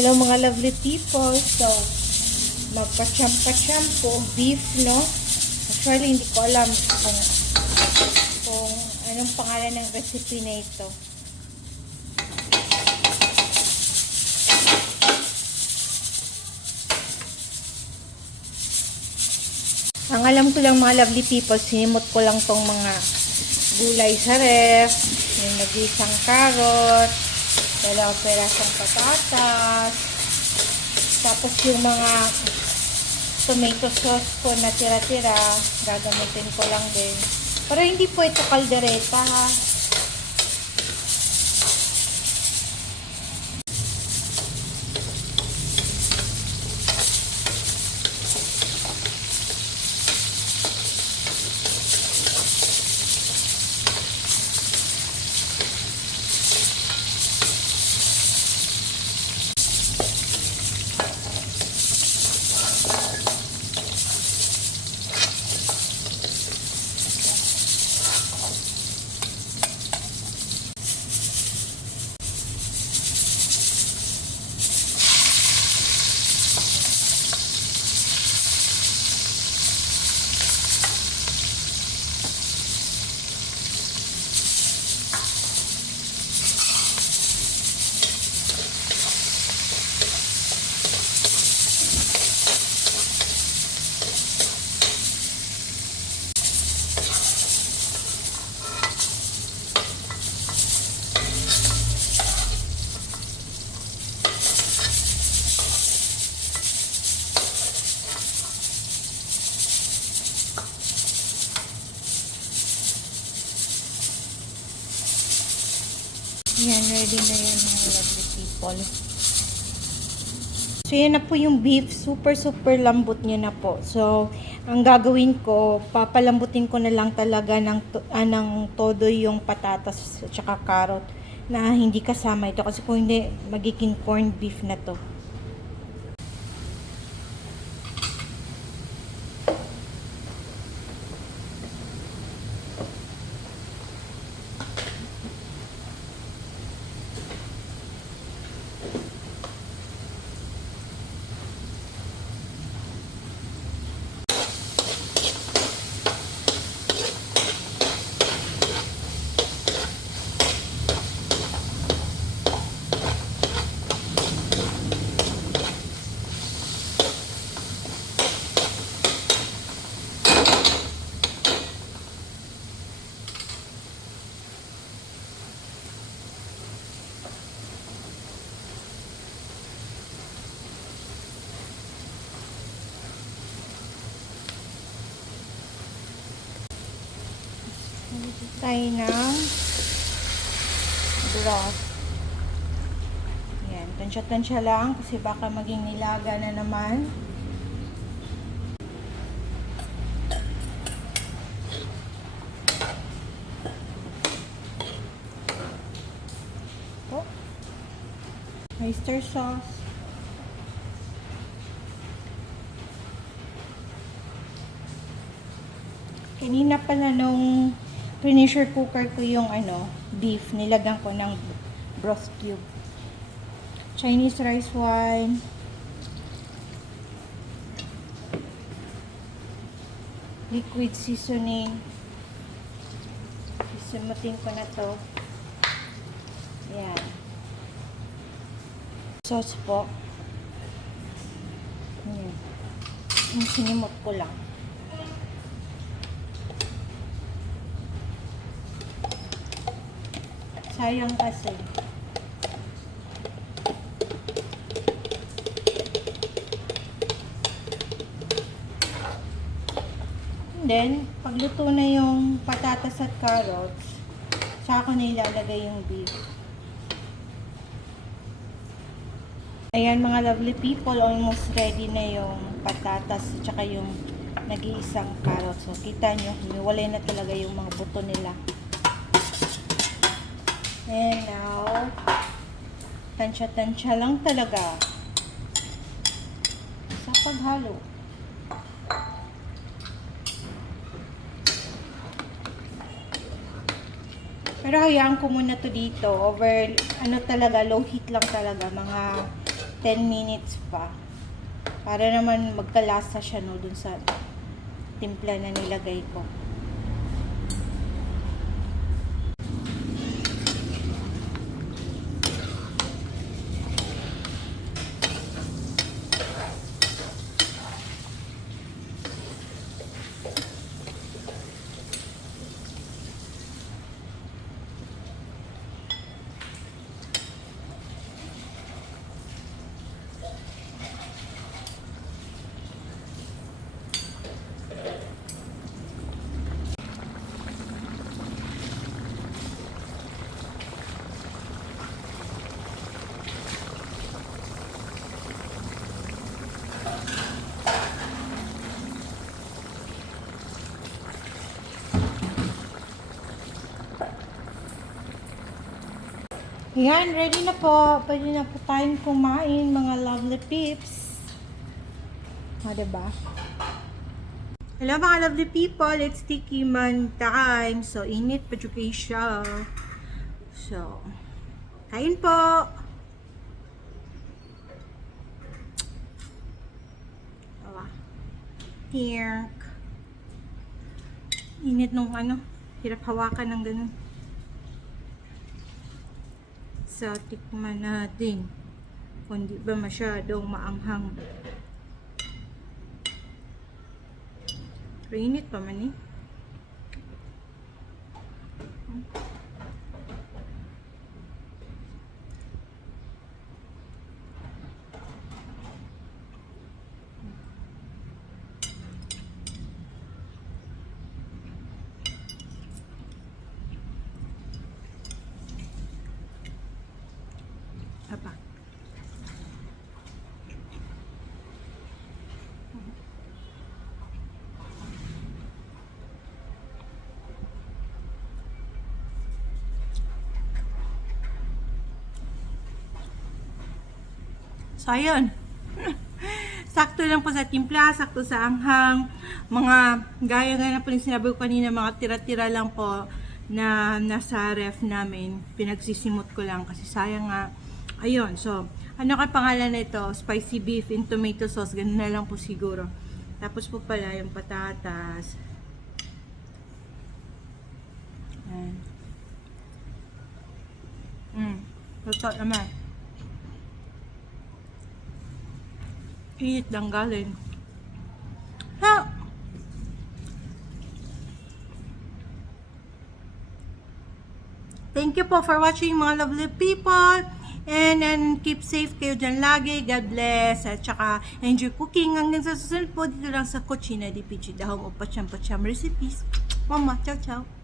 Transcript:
Hello mga lovely people. So, magpa-champ-champ po beef, no? Actually, hindi ko alam kung, kung anong pangalan ng recipe na ito. Ang alam ko lang mga lovely people, sinimot ko lang tong mga gulay sa ref, yung nag-isang carrot, dalawang perasong patatas, tapos yung mga tomato sauce ko na tira-tira, gagamitin ko lang din. Pero hindi po ito kaldereta ha. Yan, ready na yan mga lovely people. So, yan na po yung beef. Super, super lambot niya na po. So, ang gagawin ko, papalambutin ko na lang talaga ng, ah, ng todo yung patatas at saka carrot na hindi kasama ito. Kasi kung hindi, magiging corned beef na to. Tayo ng broth. Yan, tansya-tansya lang kasi baka maging nilaga na naman. Oh. Oyster sauce. Kanina pala nung pressure cooker ko yung ano, beef, nilagyan ko ng broth cube. Chinese rice wine. Liquid seasoning. Isimutin ko na to. Yan. Sauce po. Yan. Yung sinimot ko lang. Sayang kasi. And then, pagluto na yung patatas at carrots, saka ko na ilalagay yung beef. Ayan mga lovely people, almost ready na yung patatas at saka yung nag-iisang carrots. So, kita nyo, humiwalay na talaga yung mga buto nila. And now, tansya-tansya lang talaga sa paghalo. Pero hayaan ko muna to dito. Over, ano talaga, low heat lang talaga. Mga 10 minutes pa. Para naman magkalasa siya no dun sa timpla na nilagay ko. Yan, ready na po. Pwede na po tayong kumain, mga lovely peeps. O, diba? Hello mga lovely people, it's Tiki Man time. So, init pa siya. So, kain po. Awa. Here. Init nung ano, hirap hawakan ng ganun. So, tikman natin. Kung di ba masyadong maanghang. Pero init pa man eh. So, ayun. sakto lang po sa timpla, sakto sa anghang. Mga, gaya nga na po yung sinabi ko kanina, mga tira-tira lang po na nasa ref namin. Pinagsisimot ko lang kasi sayang nga. Ayun, so, ano ka pangalan nito? Spicy beef in tomato sauce. Ganun na lang po siguro. Tapos po pala yung patatas. Ayan. Mm. Totoo naman. Init lang galing. Ha! Thank you po for watching mga lovely people. And then keep safe kayo dyan lagi. God bless. At saka enjoy cooking. Hanggang sa susunod po dito lang sa Cucina di Pichi. The home of Pacham Pacham recipes. Mama, ciao ciao.